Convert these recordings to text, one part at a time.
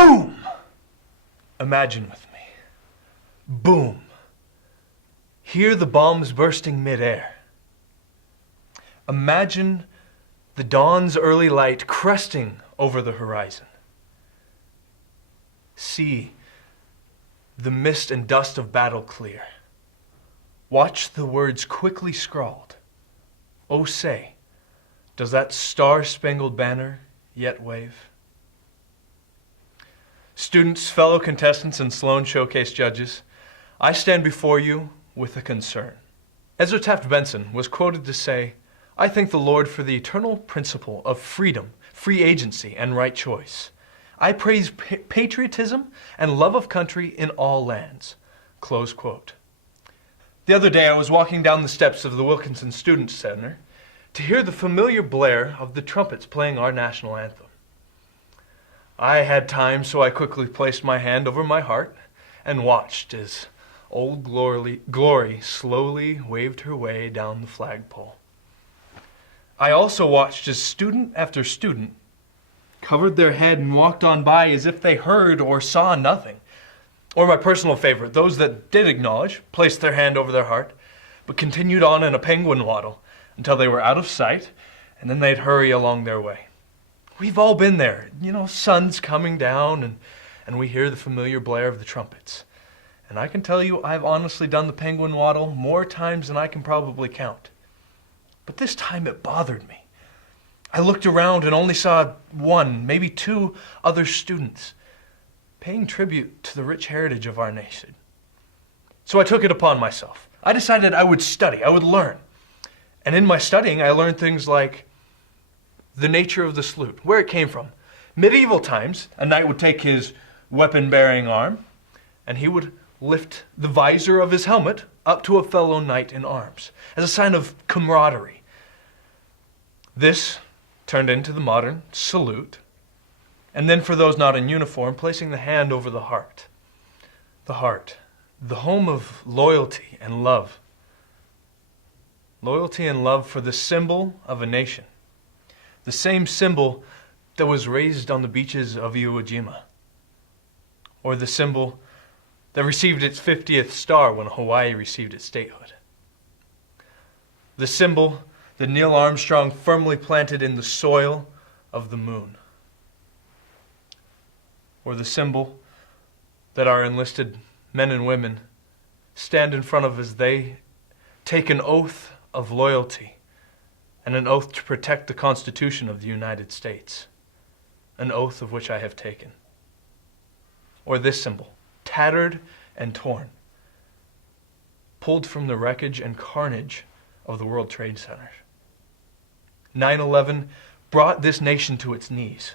Boom! Imagine with me. Boom. Hear the bombs bursting mid-air. Imagine the dawn's early light cresting over the horizon. See the mist and dust of battle clear. Watch the words quickly scrawled. Oh, say, does that star-spangled banner yet wave? Students, fellow contestants, and Sloan Showcase judges, I stand before you with a concern. Ezra Taft Benson was quoted to say, "I thank the Lord for the eternal principle of freedom, free agency, and right choice. I praise patriotism and love of country in all lands." Close quote. The other day I was walking down the steps of the Wilkinson Student Center to hear the familiar blare of the trumpets playing our national anthem. I had time, so I quickly placed my hand over my heart and watched as Old Glory slowly waved her way down the flagpole. I also watched as student after student covered their head and walked on by as if they heard or saw nothing. Or my personal favorite, those that did acknowledge, placed their hand over their heart, but continued on in a penguin waddle until they were out of sight, and then they'd hurry along their way. We've all been there, sun's coming down, and we hear the familiar blare of the trumpets. And I can tell you, I've honestly done the penguin waddle more times than I can probably count. But this time it bothered me. I looked around and only saw one, maybe two other students paying tribute to the rich heritage of our nation. So I took it upon myself. I decided I would study, I would learn. And in my studying, I learned things like the nature of the salute, where it came from. Medieval times, a knight would take his weapon-bearing arm, and he would lift the visor of his helmet up to a fellow knight in arms, as a sign of camaraderie. This turned into the modern salute, and then for those not in uniform, placing the hand over the heart. The heart, the home of loyalty and love. Loyalty and love for the symbol of a nation. The same symbol that was raised on the beaches of Iwo Jima. Or the symbol that received its 50th star when Hawaii received its statehood. The symbol that Neil Armstrong firmly planted in the soil of the moon. Or the symbol that our enlisted men and women stand in front of as they take an oath of loyalty and an oath to protect the Constitution of the United States, an oath of which I have taken. Or this symbol, tattered and torn, pulled from the wreckage and carnage of the World Trade Centers. 9/11 brought this nation to its knees,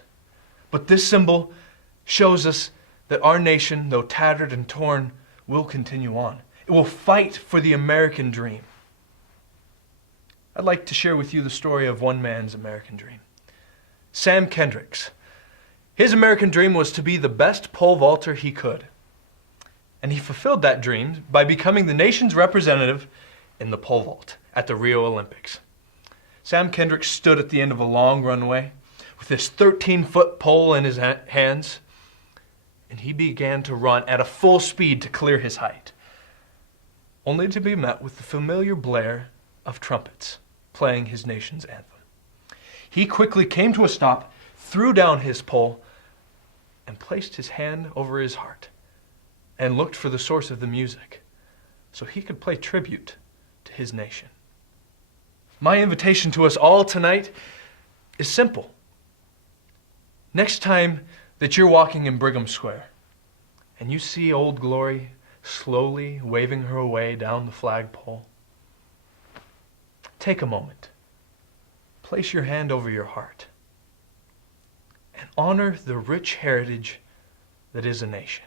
but this symbol shows us that our nation, though tattered and torn, will continue on. It will fight for the American dream. I'd like to share with you the story of one man's American dream. Sam Kendricks. His American dream was to be the best pole vaulter he could. And he fulfilled that dream by becoming the nation's representative in the pole vault at the Rio Olympics. Sam Kendricks stood at the end of a long runway with this 13-foot pole in his hands, and he began to run at a full speed to clear his height, only to be met with the familiar blare of trumpets playing his nation's anthem. He quickly came to a stop, threw down his pole, and placed his hand over his heart and looked for the source of the music so he could play tribute to his nation. My invitation to us all tonight is simple. Next time that you're walking in Brigham Square and you see Old Glory slowly waving her way down the flagpole, take a moment, place your hand over your heart, and honor the rich heritage that is a nation.